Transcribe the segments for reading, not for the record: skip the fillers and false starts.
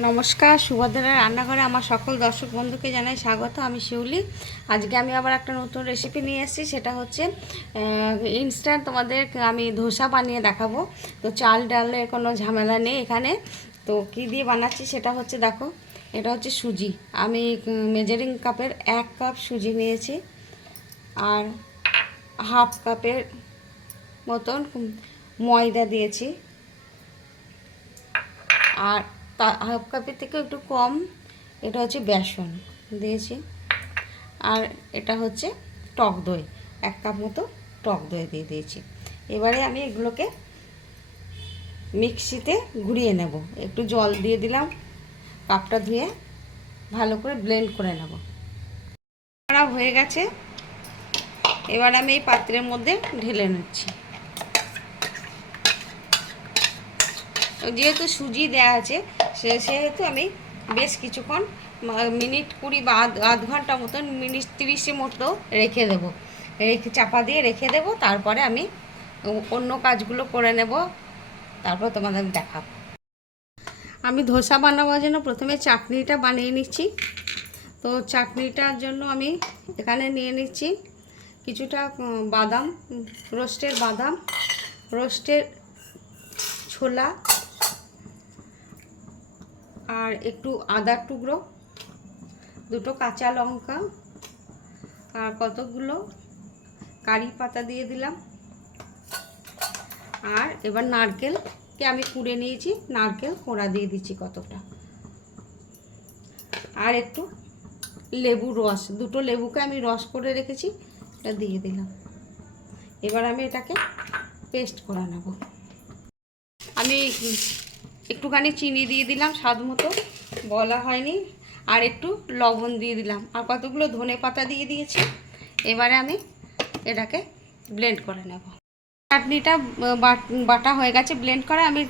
নমস্কার, সুভদ্রার রান্নাঘরে আমার সকল দর্শক বন্ধুকে জানাই স্বাগত। আমি শিউলি। আজকে আমি আবার একটা নতুন রেসিপি নিয়ে এসেছি। সেটা হচ্ছে ইনস্ট্যান্ট তোমাদের আমি ধোসা বানিয়ে দেখাবো। তো চাল ডালের কোনো ঝামেলা নেই এখানে। তো কী দিয়ে বানাচ্ছি সেটা হচ্ছে দেখো, এটা হচ্ছে সুজি। আমি মেজারিং কাপের 1 কাপ সুজি নিয়েছি, আর হাফ কাপের মতন ময়দা দিয়েছি, আর হাফ কাপের থেকে একটু কম এটা হচ্ছে বেসন দিয়েছি, আর এটা হচ্ছে টক দই, 1 কাপ মতো টক দই দিয়ে দিয়েছি। এবারে আমি এগুলোকে মিক্সিতে ঘুরিয়ে নেব। একটু জল দিয়ে দিলাম, কাপটা ধুয়ে ভালো করে ব্লেন্ড করে নেব। করা হয়ে গেছে, এবার আমি এই পাত্রের মধ্যে ঢেলে নিচ্ছি। যেহেতু সুজি দেওয়া আছে সেহেতু আমি বেশ কিছুক্ষণ মিনিট 20 বা আধ ঘন্টা মতন, মিনিট 30 মতো রেখে দেবো। চাপা দিয়ে রেখে দেবো। তারপরে আমি অন্য কাজগুলো করে নেব, তারপর তোমাদের দেখাবো। আমি ধোসা বানাবার জন্য প্রথমে চাটনিটা বানিয়ে নিচ্ছি। তো চাটনিটার জন্য আমি এখানে নিয়ে নিচ্ছি কিছুটা বাদাম, রোস্টের বাদাম, রোস্টের ছোলা, আর একটু আদার টুকরো, দুটো কাঁচা লঙ্কা, আর কতগুলো কারি পাতা দিয়ে দিলাম। আর এবার নারকেলকে আমি কুড়ে নিয়েছি, নারকেল কোড়া দিয়ে দিচ্ছি কতটা, আর একটু লেবু রস, দুটো লেবুকে আমি রস করে রেখেছি, এটা দিয়ে দিলাম। এবার আমি এটাকে পেস্ট করে নেব। আমি একটুখানি চিনি দিয়ে দিলাম স্বাদ মতো, বলা হয়নি, আর একটু লবণ দিয়ে দিলাম, আর কতগুলো ধনে পাতা দিয়ে দিয়েছি। এবারে আমি এটাকে ব্লেন্ড করে নেব। চাটনিটা বাটা হয়ে গেছে, ব্লেন্ড করে আমি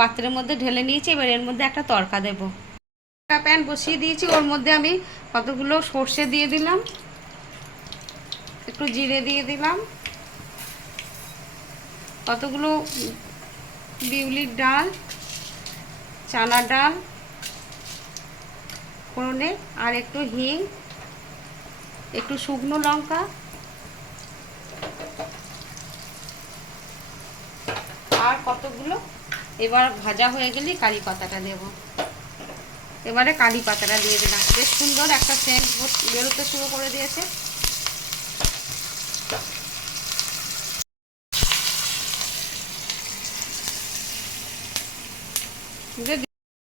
পাত্রের মধ্যে ঢেলে নিয়েছি। এবার এর মধ্যে একটা তড়কা দেব। একটা প্যান বসিয়ে দিয়েছি, ওর মধ্যে আমি কতগুলো সর্ষে দিয়ে দিলাম, একটু জিরে দিয়ে দিলাম, কতগুলো বিউলির ডাল, চানা ডাল ফোড়নে, আর একটু হিং, একটু শুকনো লঙ্কা, আর কতগুলো। এবার ভাজা হয়ে গেলে কারি পাতাটা দেব। এবারে কারি পাতাটা দিয়ে দিলাম, বেশ সুন্দর একটা সেন্ট বেরোতে শুরু করে দিয়েছে।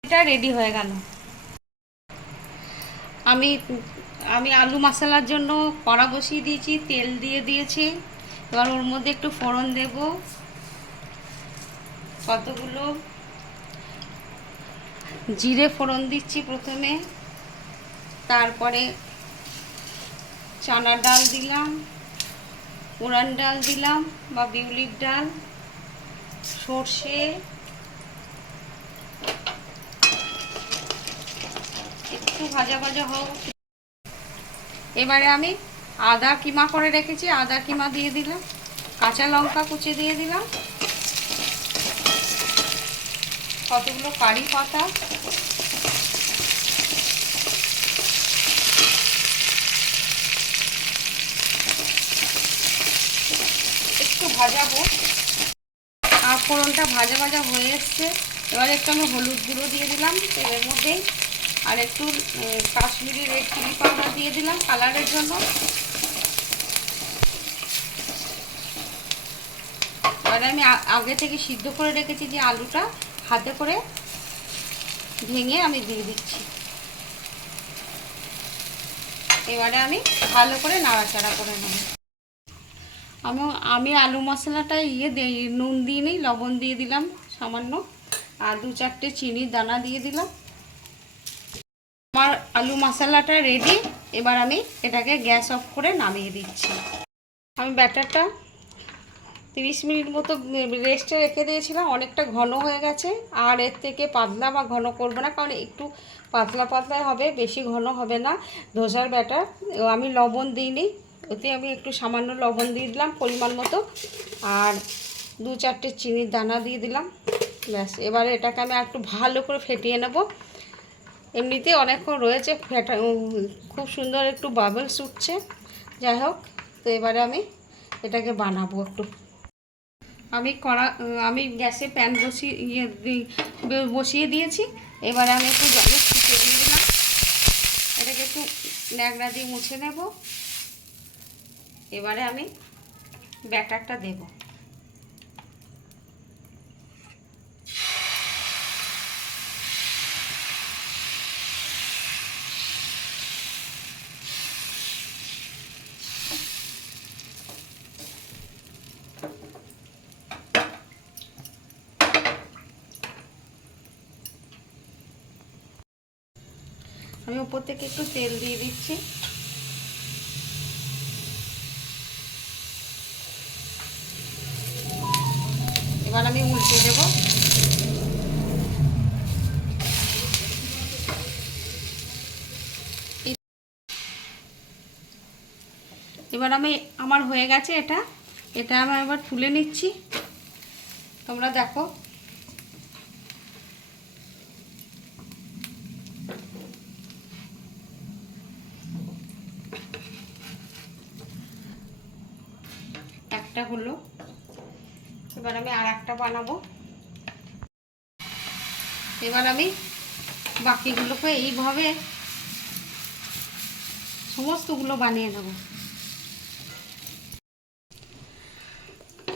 এটা রেডি হয়ে গেল। আমি আমি আলু মশলার জন্য কড়া বসিয়ে দিয়েছি, তেল দিয়ে দিয়েছি। এবার ওর মধ্যে একটু ফোড়ন দেব, কতগুলো জিরে ফোড়ন দিচ্ছি প্রথমে, তারপরে চানা ডাল দিলাম, উড়ান ডাল দিলাম বা বিউলির ডাল, সর্ষে, একটু ভাজা ভাজা হোক। এবারে আমি আদা কিমা করে রেখেছি, আদা কিমা দিয়ে দিলাম, কাঁচা লঙ্কা কুচি দিয়ে দিলাম, কতগুলো কারি পাতা, একটু ভাজাবো। আর ফোড়নটা ভাজা ভাজা হয়ে এসছে। এবার একটু আমি হলুদ গুঁড়ো দিয়ে দিলাম তেলের মধ্যেই, আর একটু কাশ্মীরি রেড চিলি পাউডার দিয়ে দিলাম কালারের জন্য। এবারে আমি আগে থেকে সিদ্ধ করে রেখেছি যে আলুটা, হাতে করে ভেঙে আমি দিয়ে দিচ্ছি। এবারে আমি ভালো করে নাড়াচাড়া করে নেব। আমি আলু মশলাটা নুন দিয়ে নিই, লবণ দিয়ে দিলাম সামান্য, আর 2-4টে চিনির দানা দিয়ে দিলাম। আমার আলু মশলাটা রেডি। এবার আমি এটাকে গ্যাস অফ করে নামিয়ে দিচ্ছি। আমি ব্যাটারটা 30 মিনিট মতো রেস্টে রেখে দিয়েছিলাম, অনেকটা ঘন হয়ে গেছে। আর এর থেকে পাতলা বা ঘন করবো না, কারণ একটু পাতলা পাতলা হবে, বেশি ঘন হবে না ধোসার ব্যাটার। আমি লবণ দিইনি, ওতে আমি একটু সামান্য লবণ দিয়ে দিলাম পরিমাণ মতো, আর 2-4টে চিনির দানা দিয়ে দিলাম। ব্যাস, এবারে এটাকে আমি একটু ভালো করে ফেটিয়ে নেব। এমনিতে অনেকক্ষণ রয়েছে, খুব সুন্দর একটু বাবলস উঠছে। যাই হোক, তো এবারে আমি এটাকে বানাবো একটু। আমি গ্যাসে প্যান বসিয়ে দিয়েছি। এবারে আমি একটু জলে ফুটে দিয়ে দিলাম। এটাকে একটু ন্যাকড়া দিয়ে মুছে নেব। এবারে আমি ব্যাটারটা দেব। আমি উপর থেকে একটু তেল দিয়ে দিচ্ছি। এবার আমি উল্টে দেব। এবার আমার হয়ে গেছে এটা আমি এবার তুলে নিচ্ছি। তোমরা দেখো, একটা হলো। এবার আমি আর একটা বানাবো। এবার আমি বাকিগুলোকে এইভাবে সমস্তগুলো বানিয়ে নেব।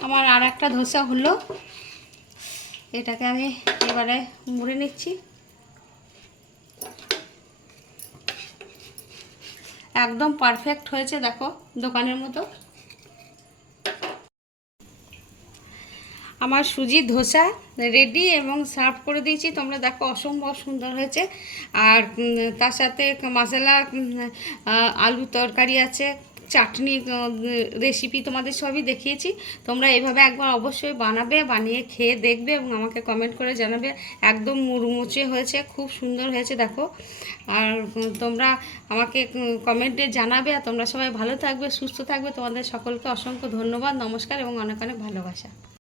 আমার আর একটা ধোসা হলো। এটাকে আমি এবারে মুড়ে নিচ্ছি। একদম পারফেক্ট হয়েছে, দেখো, দোকানের মতো। আমার সুজির ধোসা রেডি এবং সার্ভ করে দিয়েছি। তোমরা দেখো, অসম্ভব সুন্দর হয়েছে। আর তার সাথে মশলা আলু তরকারি আছে, চাটনি রেসিপি তোমাদের সবই দেখিয়েছি। তোমরা এভাবে একবার অবশ্যই বানাবে, বানিয়ে খেয়ে দেখবে এবং আমাকে কমেন্ট করে জানাবে। একদম মুচমুচে হয়েছে, খুব সুন্দর হয়েছে, দেখো। আর তোমরা আমাকে কমেন্টে জানাবে। আর তোমরা সবাই ভালো থাকবে, সুস্থ থাকবে। তোমাদের সকলকে অসংখ্য ধন্যবাদ, নমস্কার এবং অনেক অনেক ভালোবাসা।